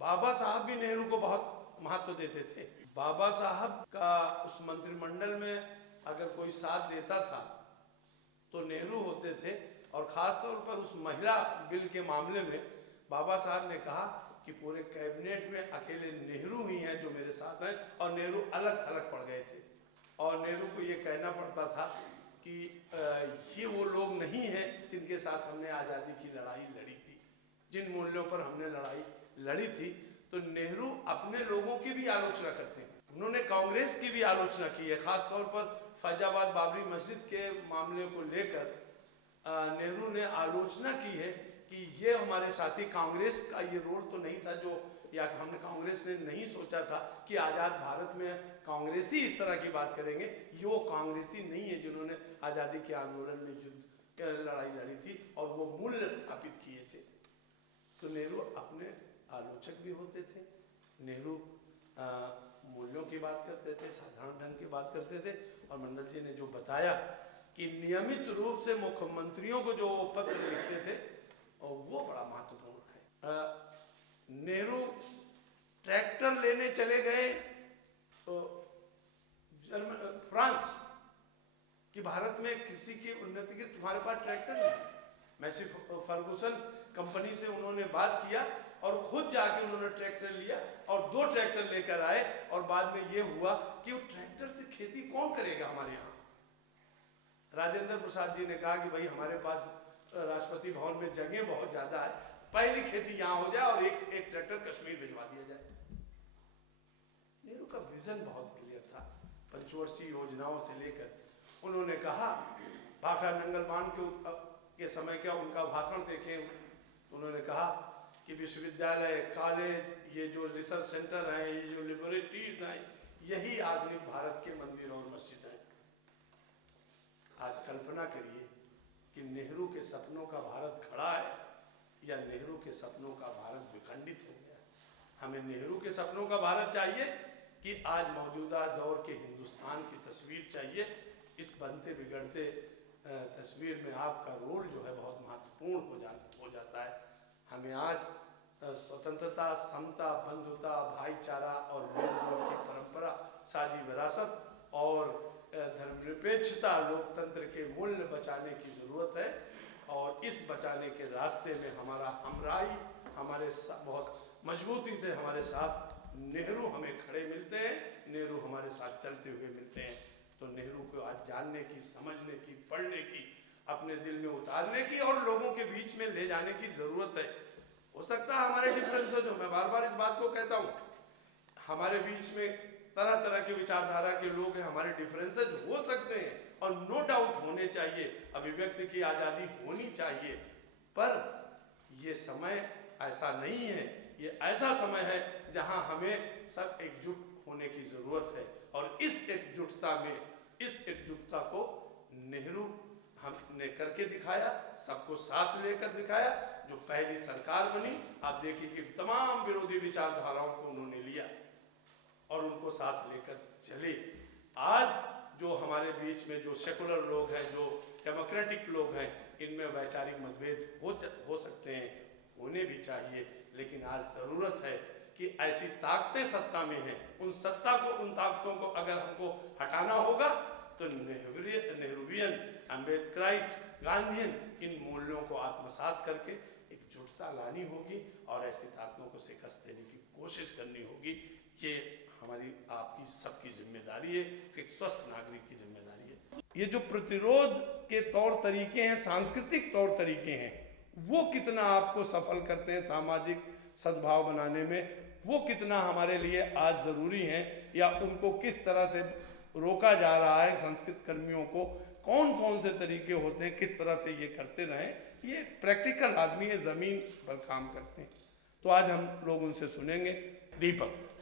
बाबा साहब भी नेहरू को बहुत महत्व देते थे। बाबा साहब का उस मंत्रिमंडल में अगर कोई साथ देता था तो नेहरू होते थे। और खास तौर पर उस महिला बिल के मामले में बाबा साहब ने कहा कि पूरे कैबिनेट में अकेले नेहरू ही हैं जो मेरे साथ हैं, और नेहरू अलग थलग पड़ गए थे। और नेहरू को ये कहना पड़ता था कि ये वो लोग नहीं हैं जिनके साथ हमने आज़ादी की लड़ाई लड़ी थी, जिन मूल्यों पर हमने लड़ाई लड़ी थी। तो नेहरू अपने लोगों की भी आलोचना करते हैं। उन्होंने कांग्रेस की भी आलोचना की है। खासतौर पर फैजाबाद बाबरी मस्जिद के मामले को लेकर नेहरू ने आलोचना की है कि ये हमारे साथी, कांग्रेस का ये रोल तो नहीं था जो, या हमने कांग्रेस ने नहीं सोचा था कि आज़ाद भारत में कांग्रेसी इस तरह की बात करेंगे। ये वो कांग्रेसी नहीं है जिन्होंने आज़ादी के आंदोलन में युद्ध लड़ाई लड़ी थी और वो मूल्य स्थापित किए थे। तो नेहरू अपने आलोचक भी होते थे। नेहरू मूल्यों की बात करते थे, साधारण ढंग की बात करते थे। और मंडल जी ने जो बताया कि नियमित रूप से मुख्यमंत्रियों को जो पत्र लिखते थे, और वो बड़ा महत्वपूर्ण है। नेहरू ट्रैक्टर लेने चले गए तो फ्रांस कि भारत में कृषि की उन्नति के तुम्हारे पास ट्रैक्टर नहीं। मैसी फर्गुसन कंपनी से उन्होंने बात किया और खुद जाके उन्होंने ट्रैक्टर लिया और 2 ट्रैक्टर लेकर आए। और बाद में ये हुआ कि वो ट्रैक्टर से खेती कौन करेगा हमारे यहाँ। राजेंद्र प्रसाद जी ने कहा कि भाई हमारे पास राष्ट्रपति भवन में जगह बहुत ज्यादा है, पहली खेती यहाँ हो जाए और एक ट्रैक्टर कश्मीर भिजवा दिया जाए। नेहरू का विजन बहुत क्लियर था। पंचवर्षीय योजनाओं से लेकर उन्होंने कहा, भाखड़ा नंगल बांध के समय का उनका भाषण देखें, उन्होंने कहा कि विश्वविद्यालय, कॉलेज, ये जो रिसर्च सेंटर हैं, ये जो लेबोरेटरीज हैं, यही आधुनिक भारत के मंदिर और मस्जिद हैं। आज कल्पना करिए कि नेहरू के सपनों का भारत खड़ा है या नेहरू के सपनों का भारत विखंडित हो गया। हमें नेहरू के सपनों का भारत चाहिए कि आज मौजूदा दौर के हिंदुस्तान की तस्वीर चाहिए। इस बनते बिगड़ते तस्वीर में आपका रोल जो है बहुत महत्वपूर्ण हो जाता है। हमें आज स्वतंत्रता, समता, बंधुता, भाईचारा और मेलजोल की परंपरा, साझी विरासत और धर्मनिरपेक्षता, लोकतंत्र के मूल्य बचाने की जरूरत है। और इस बचाने के रास्ते में हमारा हमराही हमारे बहुत मजबूती से हमारे साथ नेहरू हमें खड़े मिलते हैं, नेहरू हमारे साथ चलते हुए मिलते हैं। तो नेहरू को आज जानने की, समझने की, पढ़ने की, अपने दिल में उतारने की और लोगों के बीच में ले जाने की जरूरत है। हो सकता है हमारे डिफरेंसेज हो, मैं बार बार इस बात को कहता हूँ, हमारे बीच में तरह तरह के विचारधारा के लोग हैं, हमारे डिफरेंसेज हो सकते हैं और नो डाउट होने चाहिए, अभिव्यक्ति की आज़ादी होनी चाहिए। पर ये समय ऐसा नहीं है, ये ऐसा समय है जहां हमें सब एकजुट होने की जरूरत है। और इस एकजुटता में, इस एकजुटता को नेहरू हमने करके दिखाया, सबको साथ लेकर दिखाया। जो पहली सरकार बनी, आप देखिए कि तमाम विरोधी विचारधाराओं को उन्होंने लिया और उनको साथ लेकर चले। आज जो हमारे बीच में जो सेकुलर लोग हैं, जो डेमोक्रेटिक लोग हैं, इनमें वैचारिक मतभेद हो सकते हैं, होने भी चाहिए। लेकिन आज जरूरत है कि ऐसी ताकतें सत्ता में हैं, उन ताकतों को अगर हमको हटाना होगा तो नेहरूवियन, अम्बेडकराइट, गांधीयन इन मूल्यों को आत्मसात करके एकजुटता लानी होगी और ऐसी ताकतों को शिकस्त देने की कोशिश करनी होगी। ये हमारी, आपकी, सबकी जिम्मेदारी है, एक स्वस्थ नागरिक की जिम्मेदारी है। ये जो प्रतिरोध के तौर तरीके हैं, सांस्कृतिक तौर तरीके हैं, वो कितना आपको सफल करते हैं सामाजिक सद्भाव बनाने में, वो कितना हमारे लिए आज जरूरी है, या उनको किस तरह से रोका जा रहा है। संस्कृत कर्मियों को कौन कौन से तरीके होते हैं, किस तरह से ये करते रहें। ये प्रैक्टिकल आदमी है, जमीन पर काम करते हैं। तो आज हम लोग उनसे सुनेंगे। दीपक।